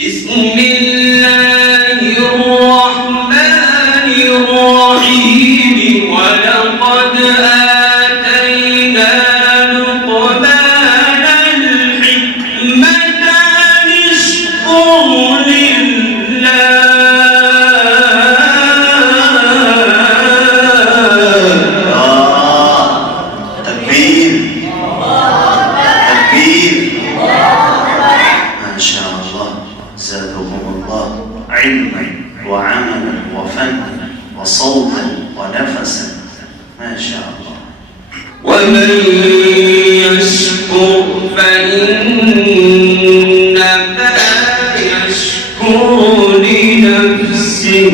بسم الله الرحمن الرحيم ولقد آتينا لقمان الحكمة أن اشكر لله تكبير ما شاء الله زادهم الله علما وعملا وفنا وصوتا ونفسا ما شاء الله. ومن يشكر فإنما يشكر لنفسه